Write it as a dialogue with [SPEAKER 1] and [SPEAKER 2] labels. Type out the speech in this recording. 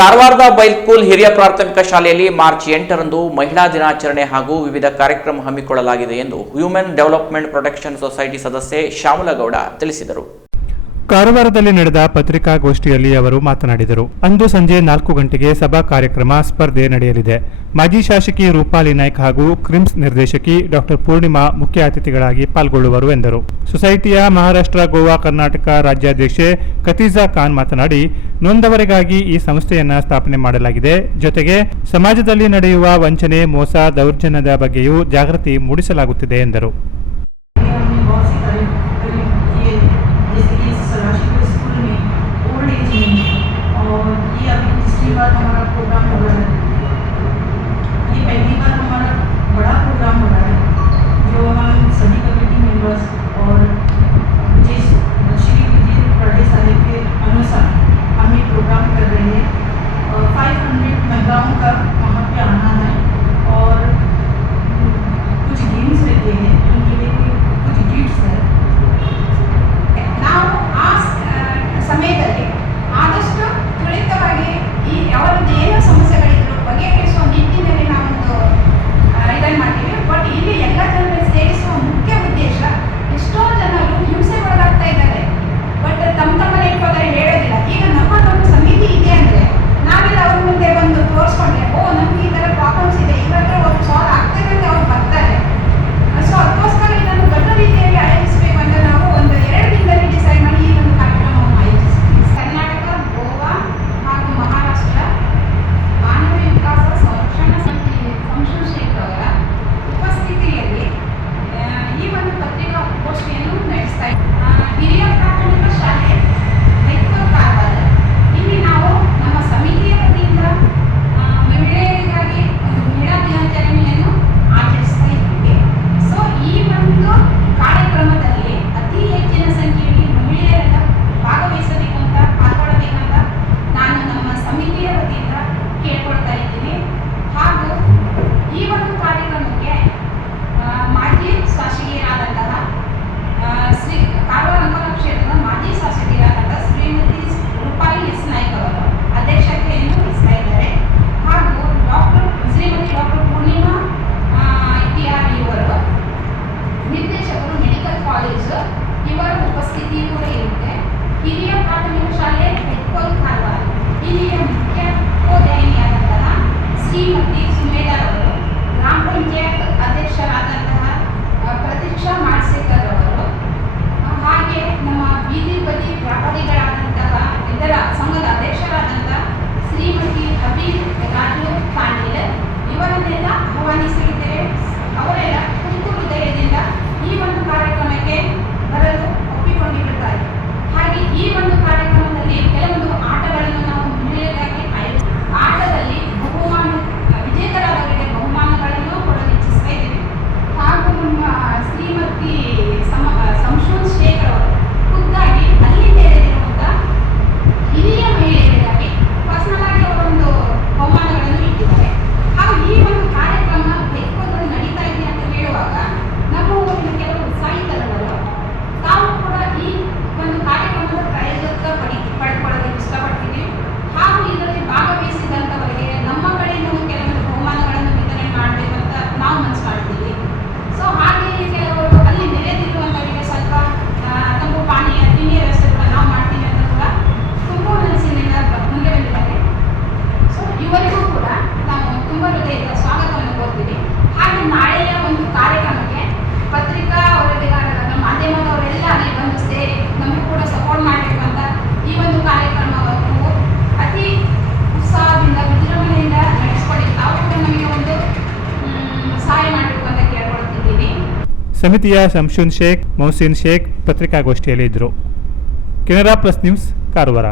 [SPEAKER 1] ಕಾರವಾರದ ಬೈಲ್ಕೂಲ್ ಹಿರಿಯ ಪ್ರಾಥಮಿಕ ಶಾಲೆಯಲ್ಲಿ ಮಾರ್ಚ್ ಎಂಟರಂದು ಮಹಿಳಾ ದಿನಾಚರಣೆ ಹಾಗೂ ವಿವಿಧ ಕಾರ್ಯಕ್ರಮ ಹಮ್ಮಿಕೊಳ್ಳಲಾಗಿದೆ ಎಂದು ಹ್ಯೂಮನ್ ಡೆವಲಪ್ಮೆಂಟ್ ಪ್ರೊಟೆಕ್ಷನ್ ಸೊಸೈಟಿ ಸದಸ್ಯೆ ಶ್ಯಾಮಲಗೌಡ ತಿಳಿಸಿದರು.
[SPEAKER 2] ಕಾರವಾರದಲ್ಲಿ ನಡೆದ ಪತ್ರಿಕಾಗೋಷ್ಠಿಯಲ್ಲಿ ಅವರು ಮಾತನಾಡಿದರು. ಅಂದು ಸಂಜೆ ನಾಲ್ಕು ಗಂಟೆಗೆ ಸಭಾ ಕಾರ್ಯಕ್ರಮ ಸ್ಪರ್ಧೆ ನಡೆಯಲಿದೆ. ಮಾಜಿ ಶಾಸಕಿ ರೂಪಾಲಿ ನಾಯ್ಕ ಹಾಗೂ ಕ್ರಿಮ್ಸ್ ನಿರ್ದೇಶಕಿ ಡಾಕ್ಟರ್ ಪೂರ್ಣಿಮಾ ಮುಖ್ಯ ಅತಿಥಿಗಳಾಗಿ ಪಾಲ್ಗೊಳ್ಳುವರು ಎಂದರು. ಸೊಸೈಟಿಯ ಮಹಾರಾಷ್ಟ್ರ, ಗೋವಾ, ಕರ್ನಾಟಕ ರಾಜ್ಯಾಧ್ಯಕ್ಷೆ ಖತೀಜಾ ಖಾನ್ ಮಾತನಾಡಿ, ನೊಂದವರಿಗಾಗಿ ಈ ಸಂಸ್ಥೆಯನ್ನು ಸ್ಥಾಪನೆ ಮಾಡಲಾಗಿದೆ. ಜೊತೆಗೆ ಸಮಾಜದಲ್ಲಿ ನಡೆಯುವ ವಂಚನೆ, ಮೋಸ, ದೌರ್ಜನ್ಯದ ಬಗ್ಗೆಯೂ ಜಾಗೃತಿ ಮೂಡಿಸಲಾಗುತ್ತಿದೆ ಎಂದರು. ಸಮಿತಿಯ ಶಂಶೂನ್ ಶೇಖ್ ಮೌಸಿನ್ ಶೇಖ್ ಪತ್ರಿಕಾಗೋಷ್ಠಿಯಲ್ಲಿ ಇದ್ದರು. Canara plus news Karwar.